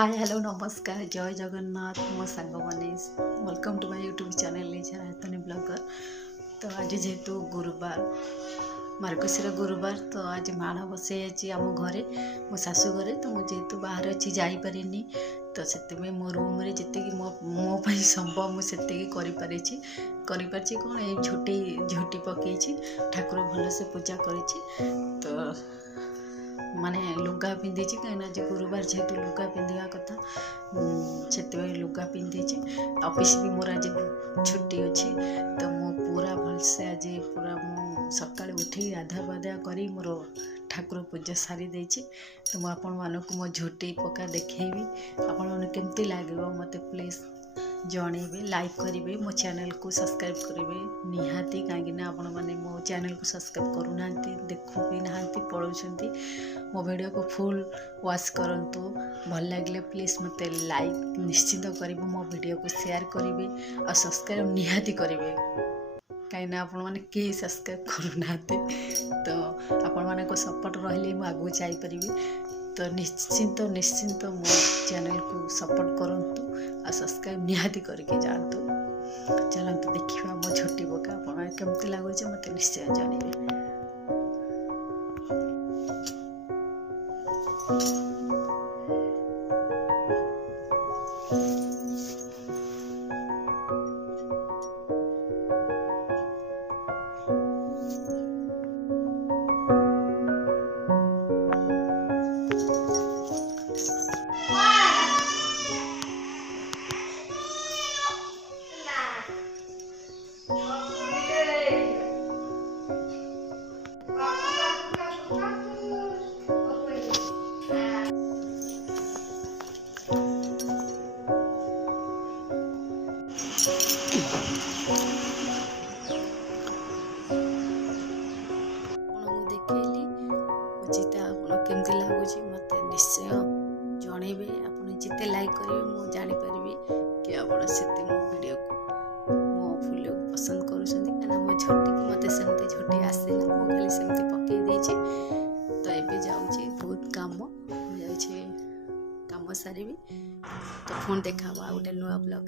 Hi hello नमस्कार जय जगन्नाथ मो सांग Manish welcome to my YouTube channel Rajdhani blogger. तो आज जेहेतु गुरुवार मार्गशीर गुरुवार तो आज माण बसई आम घरे मो शाशु घरे तो मुझे जेहेतु बाहर अच्छी जापरिनी तो से मो रूम रे जी मो संभव मुझे कौन ये झोटी पकई ठाकुर भलसे पूजा कर तो माने लुगा पिंधि कहीं आज गुरुवार जेहेतु लुगा पिंधा कथा से लुगा पिंधि ऑफिस भी मोर आज छुट्टी अच्छी तो मु पूरा भलसे आज पूरा मु सकाଳେ उठी गाधा बाधा कर मोर ठाकुर पूजा सारी देछि। तो मु आपण मानक मो झोटी पका देखैबी आपण माने केमती लागबो मते प्लीज जणेबे लाइक करेंगे मो चैनल को सब्सक्राइब करेंगे निहाती कहीं आपण मैंने मो चैनल को सब्सक्राइब करूना देखु भी नहांती पढ़ुंट मो वीडियो को फुल वॉच करंतु भल लगे प्लीज मत लाइक निश्चित करेंगे मो वीडियो को शेयर करेंगे और सब्सक्राइब निहाती करेंगे कहीं आपण मैंने कहीं सब्सक्राइब करूना तो आपण मान सपोर्ट रही आगू जापरि तो निश्चिंत मो चैनल को सपोर्ट करंतु और सब्सक्राइब निहाती करके जातु। चलते देखा मो झोटी पका आप केमती लगुच मत निश्चय जनइबे। केमती लगुच मत निश्चय जनइबे आप जिते लाइक करेंगे मुझे जानीपरि कि आप मो वीडियो को मो फुल पसंद करें मो झोटी की मत सेमती झोटी आसेना मो खाली सेमती पकई देछि। तो ये जाऊँगी बहुत काम काम सारी तो फोन देखा गोटे नुआ ब्लॉग।